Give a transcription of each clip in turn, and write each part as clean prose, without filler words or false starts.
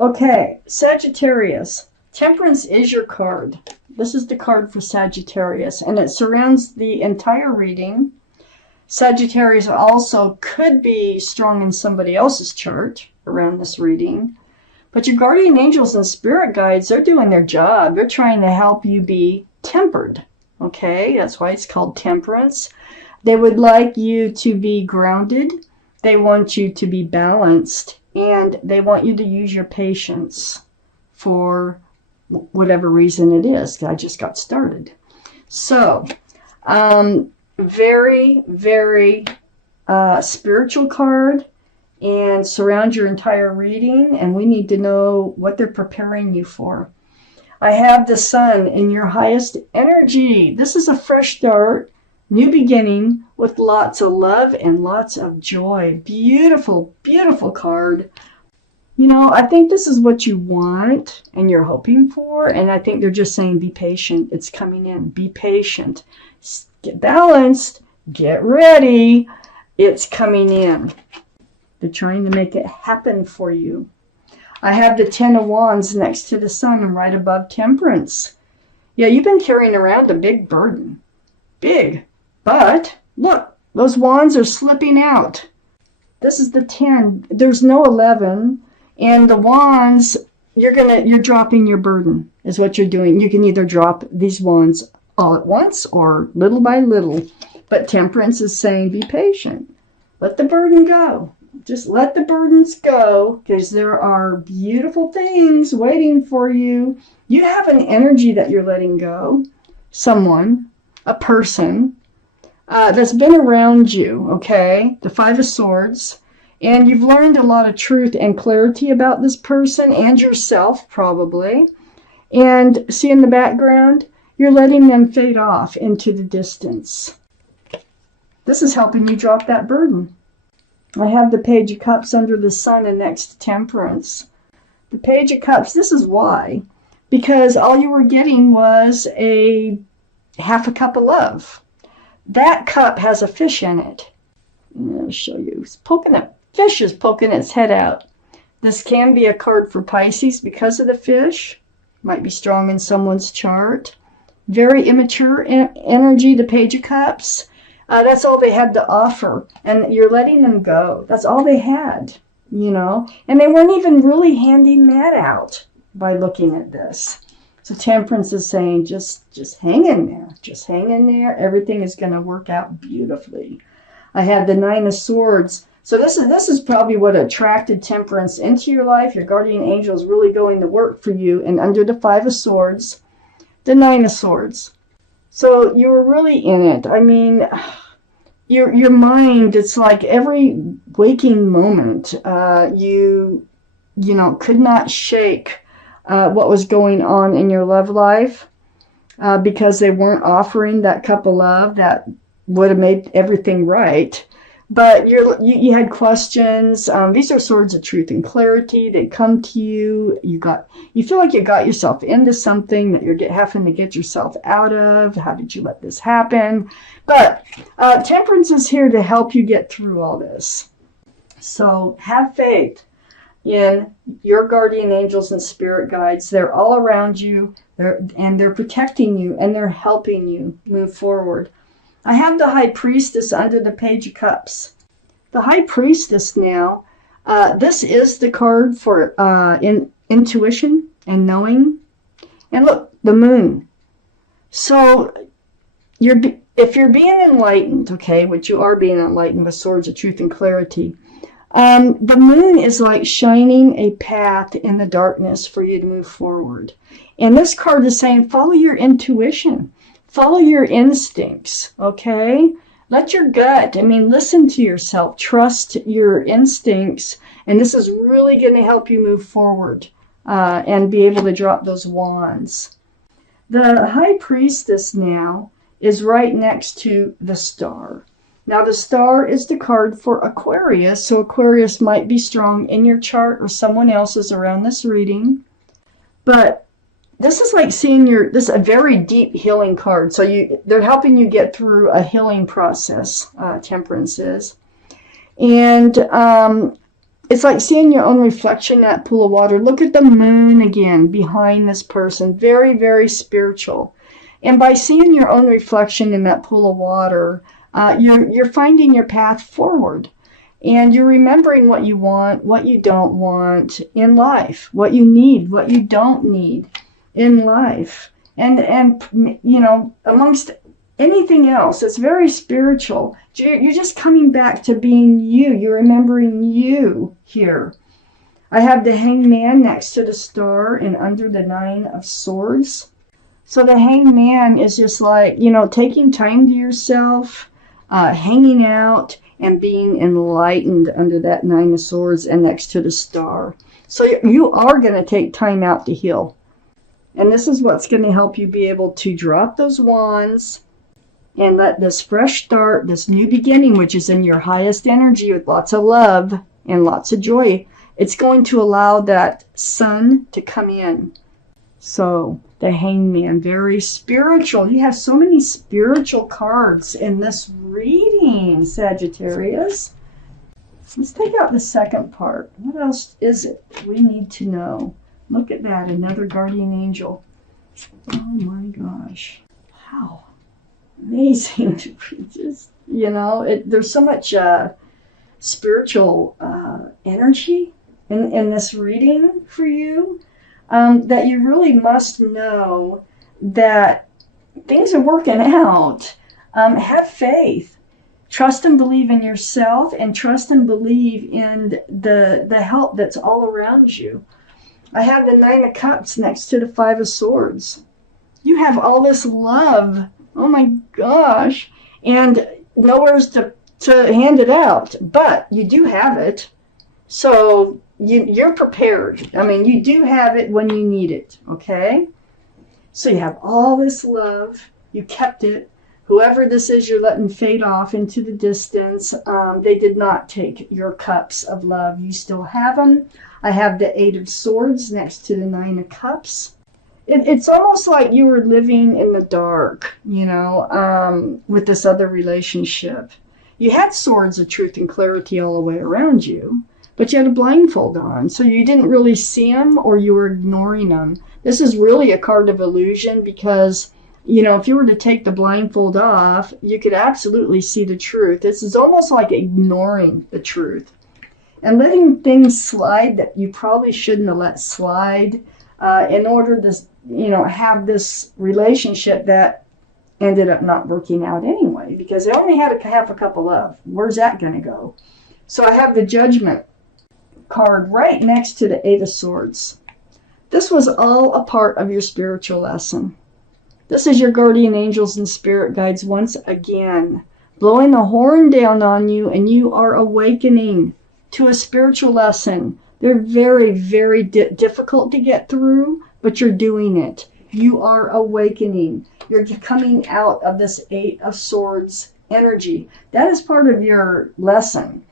Okay, Sagittarius. Temperance is your card. This is the card for Sagittarius, and it surrounds the entire reading. Sagittarius also could be strong in somebody else's chart around this reading. But your guardian angels and spirit guides, they're doing their job. They're trying to help you be tempered. Okay, that's why it's called temperance. They would like you to be grounded. They want you to be balanced. And they want you to use your patience for whatever reason it is. I just got started. So, very, very spiritual card, and surround your entire reading, and we need to know what they're preparing you for. I have the sun in your highest energy. This is a fresh start, new beginning with lots of love and lots of joy. Beautiful, beautiful card. You know, I think this is what you want and you're hoping for, and I think they're just saying be patient. It's coming in. Be patient. Get balanced. Get ready. It's coming in. They're trying to make it happen for you. I have the Ten of Wands next to the sun and right above Temperance. Yeah, you've been carrying around a big burden. Big. But, look, those wands are slipping out. This is the 10. There's no 11. And the wands, you're dropping your burden, is what you're doing. You can either drop these wands all at once or little by little. But Temperance is saying, be patient. Let the burden go. Just let the burdens go, because there are beautiful things waiting for you. You have an energy that you're letting go. Someone, a person, that's been around you, okay? The Five of Swords. And you've learned a lot of truth and clarity about this person and yourself, probably. And see in the background, you're letting them fade off into the distance. This is helping you drop that burden. I have the Page of Cups under the sun and next to Temperance. The Page of Cups, this is why. Because all you were getting was a half a cup of love. That cup has a fish in it. I'll show you. Fish is poking its head out. This can be a card for Pisces because of the fish. Might be strong in someone's chart. Very immature energy, the Page of Cups. That's all they had to offer, and you're letting them go. That's all they had, you know, and they weren't even really handing that out by looking at this. So Temperance is saying, just hang in there. Just hang in there. Everything is going to work out beautifully. I have the Nine of Swords. So this is probably what attracted Temperance into your life. Your guardian angel is really going to work for you. And under the Five of Swords, the Nine of Swords. So you were really in it. I mean, your mind, it's like every waking moment, you could not shake what was going on in your love life because they weren't offering that cup of love that would have made everything right. But you had questions. These are swords of truth and clarity. They come to you. You feel like you got yourself into something that you're having to get yourself out of. How did you let this happen? But Temperance is here to help you get through all this. So have faith in your guardian angels and spirit guides. They're all around you, and they're protecting you, and they're helping you move forward. I have the High Priestess under the Page of Cups. The High Priestess now, this is the card for intuition and knowing. And look, the Moon. So if you're being enlightened, okay, which you are being enlightened with swords of truth and clarity, the Moon is like shining a path in the darkness for you to move forward. And this card is saying, follow your intuition. Follow your instincts, okay? Let your gut, listen to yourself. Trust your instincts. And this is really going to help you move forward and be able to drop those wands. The High Priestess now is right next to the Star. Now, the Star is the card for Aquarius. So Aquarius might be strong in your chart or someone else's around this reading. But this is like seeing this is a very deep healing card. So they're helping you get through a healing process, Temperance is. And It's like seeing your own reflection in that pool of water. Look at the moon again behind this person. Very, very spiritual. And by seeing your own reflection in that pool of water, you're finding your path forward. And you're remembering what you want, what you don't want in life, what you need, what you don't need in life. And you know, amongst anything else, it's very spiritual. You're just coming back to being you. You're remembering you here. I have the Hangman next to the Star and under the Nine of Swords. So the Hangman is just like, you know, taking time to yourself, hanging out, and being enlightened under that Nine of Swords and next to the Star. So you are going to take time out to heal. And this is what's going to help you be able to drop those wands and let this fresh start, this new beginning, which is in your highest energy with lots of love and lots of joy, it's going to allow that sun to come in. So the Hangman, very spiritual. You have so many spiritual cards in this reading, Sagittarius. Let's take out the second part. What else is it we need to know? Look at that, another guardian angel. Oh my gosh. Wow. Amazing. Just, you know, there's so much spiritual energy in this reading for you. That you really must know that things are working out. Have faith. Trust and believe in yourself, and trust and believe in the help that's all around you. I have the Nine of Cups next to the Five of Swords. You have all this love. Oh my gosh. And nowhere's to hand it out. But you do have it. So you're prepared. I mean, you do have it when you need it, okay? So you have all this love. You kept it. Whoever this is you're letting fade off into the distance, they did not take your cups of love. You still have them. I have the Eight of Swords next to the Nine of Cups. It's almost like you were living in the dark, you know, with this other relationship. You had swords of truth and clarity all the way around you. But you had a blindfold on, so you didn't really see them or you were ignoring them. This is really a card of illusion because, you know, if you were to take the blindfold off, you could absolutely see the truth. This is almost like ignoring the truth and letting things slide that you probably shouldn't have let slide in order to, you know, have this relationship that ended up not working out anyway because they only had half a cup of love. Where's that going to go? So I have the Judgment card right next to the Eight of Swords. This was all a part of your spiritual lesson. This is your guardian angels and spirit guides once again, blowing the horn down on you, and you are awakening to a spiritual lesson. They're very, very difficult to get through, but you're doing it. You are awakening. You're coming out of this Eight of Swords energy. That is part of your lesson.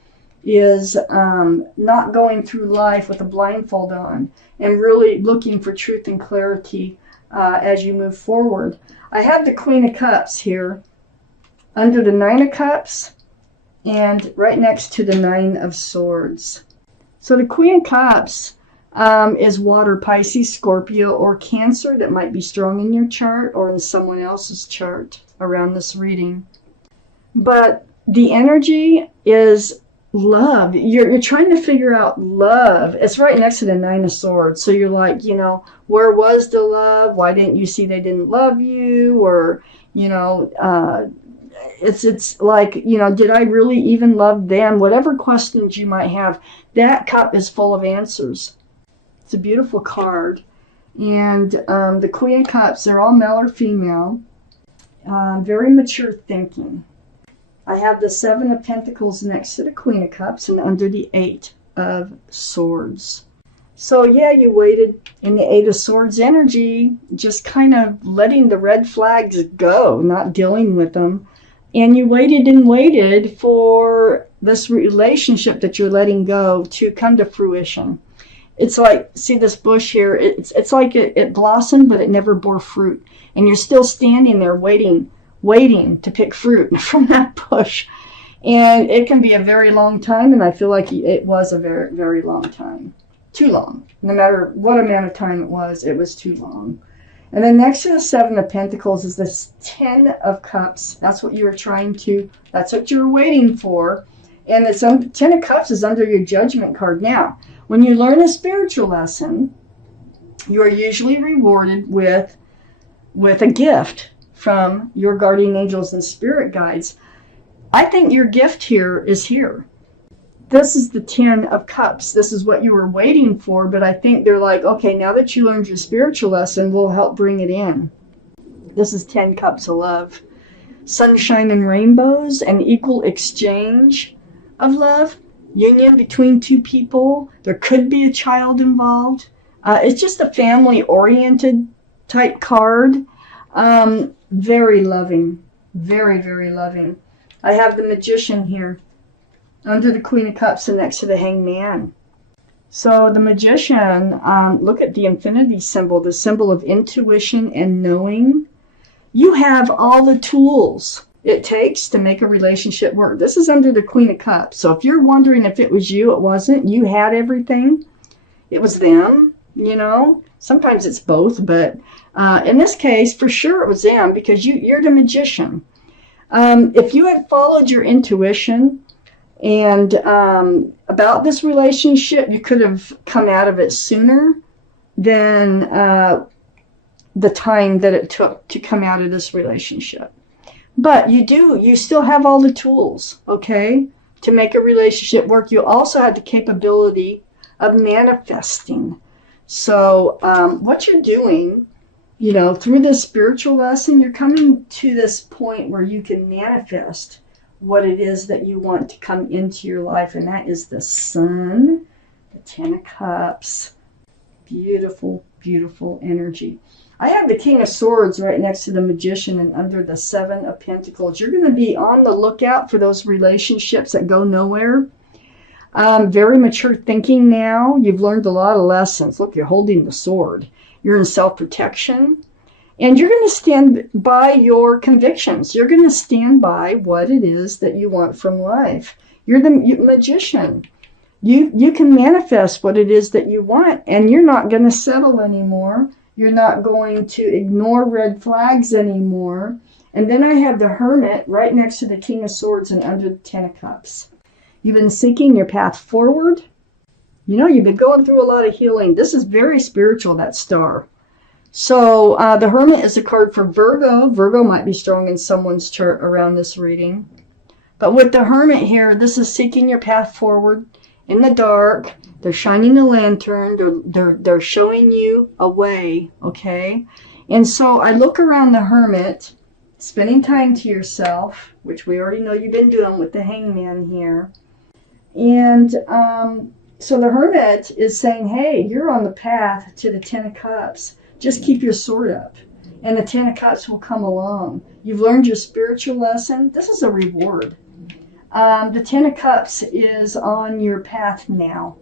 Is not going through life with a blindfold on and really looking for truth and clarity as you move forward. I have the Queen of Cups here under the Nine of Cups and right next to the Nine of Swords. So the Queen of Cups is water, Pisces, Scorpio, or Cancer that might be strong in your chart or in someone else's chart around this reading. But the energy is love. You're trying to figure out love. It's right next to the Nine of Swords. So you're like, you know, where was the love? Why didn't you see they didn't love you? Or, you know, it's like, you know, did I really even love them? Whatever questions you might have, that cup is full of answers. It's a beautiful card. And the Queen of Cups, they're all male or female. Very mature thinking. I have the Seven of Pentacles next to the Queen of Cups and under the Eight of Swords. So yeah, you waited in the Eight of Swords energy, just kind of letting the red flags go, not dealing with them. And you waited and waited for this relationship that you're letting go to come to fruition. It's like, see this bush here, it's like it blossomed, but it never bore fruit. And you're still standing there waiting to pick fruit from that bush. And it can be a very long time, and I feel like it was a very, very long time. Too long. No matter what amount of time it was too long. And then next to the Seven of Pentacles is this Ten of Cups. That's what you were that's what you were waiting for. And the Ten of Cups is under your Judgment card. Now, when you learn a spiritual lesson, you are usually rewarded with a gift from your guardian angels and spirit guides. I think your gift here is here. This is the Ten of Cups. This is what you were waiting for, but I think they're like, okay, now that you learned your spiritual lesson, we'll help bring it in. This is 10 cups of love. Sunshine and rainbows, an equal exchange of love, union between two people. There could be a child involved. It's just a family-oriented type card. Very loving. Very, very loving. I have the Magician here under the Queen of Cups and next to the Hangman. So the Magician, look at the infinity symbol, the symbol of intuition and knowing. You have all the tools it takes to make a relationship work. This is under the Queen of Cups. So if you're wondering if it was you, it wasn't. You had everything. It was them, you know. Sometimes it's both, but in this case, for sure it was them because you're the Magician. If you had followed your intuition and about this relationship, you could have come out of it sooner than the time that it took to come out of this relationship. But you still have all the tools, okay, to make a relationship work. You also have the capability of manifesting. So what you're doing, you know, through this spiritual lesson, you're coming to this point where you can manifest what it is that you want to come into your life. And that is the Sun, the Ten of Cups. Beautiful, beautiful energy. I have the King of Swords right next to the Magician and under the Seven of Pentacles. You're going to be on the lookout for those relationships that go nowhere. Very mature thinking now. You've learned a lot of lessons. Look, you're holding the sword. You're in self-protection. And you're going to stand by your convictions. You're going to stand by what it is that you want from life. You're the Magician. You can manifest what it is that you want, and you're not going to settle anymore. You're not going to ignore red flags anymore. And then I have the Hermit right next to the King of Swords and under the Ten of Cups. You've been seeking your path forward. You know, you've been going through a lot of healing. This is very spiritual, that star. So the Hermit is a card for Virgo. Virgo might be strong in someone's chart around this reading. But with the Hermit here, this is seeking your path forward in the dark. They're shining a lantern. They're showing you a way, okay? And so I look around the Hermit, spending time to yourself, which we already know you've been doing with the Hangman here. And so the Hermit is saying, hey, you're on the path to the Ten of Cups. Just keep your sword up, and the Ten of Cups will come along. You've learned your spiritual lesson. This is a reward. The Ten of Cups is on your path now.